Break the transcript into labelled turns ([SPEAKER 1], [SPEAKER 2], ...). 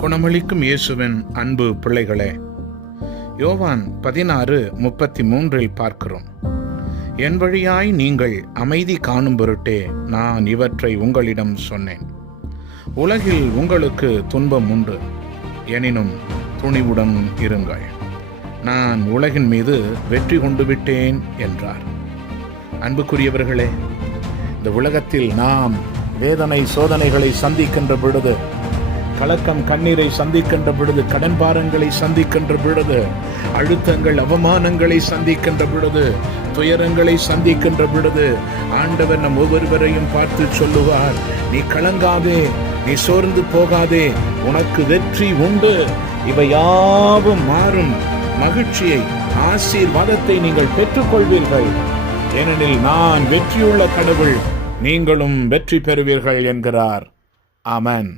[SPEAKER 1] குணமளிக்கும் இயேசுவின் அன்பு பிள்ளைகளே யோவான் பதினாறு முப்பத்தி மூன்றில் பார்க்கிறோம். என் வழியாய் நீங்கள் அமைதி காணும் பொருட்டே நான் இவற்றை உங்களிடம் சொன்னேன். உலகில் உங்களுக்கு துன்பம் உண்டு. எனினும் துணிவுடன் இருங்கள். நான் உலகின் மீது வெற்றி கொண்டு விட்டேன் என்றார். அன்புக்குரியவர்களே இந்த உலகத்தில் நாம் வேதனை சோதனைகளை சந்திக்கின்ற பொழுது கலக்கம் கண்ணீரை சந்திக்கின்ற பொழுது கடன் பாரங்களை சந்திக்கின்ற பொழுது அழுத்தங்கள் அவமானங்களை சந்திக்கின்ற பொழுது துயரங்களை சந்திக்கின்ற பொழுது ஆண்டவர் நம் ஒவ்வொருவரையும் பார்த்து சொல்லுவார் நீ கலங்காதே நீ சோர்ந்து போகாதே உனக்கு வெற்றி உண்டு. இவை யாவும் மாறும். மகிழ்ச்சியை ஆசீர்வாதத்தை நீங்கள் பெற்றுக்கொள்வீர்கள். ஏனெனில் நான் வெற்றியுள்ள கடவுள் நீங்களும் வெற்றி பெறுவீர்கள் என்கிறார். அமன்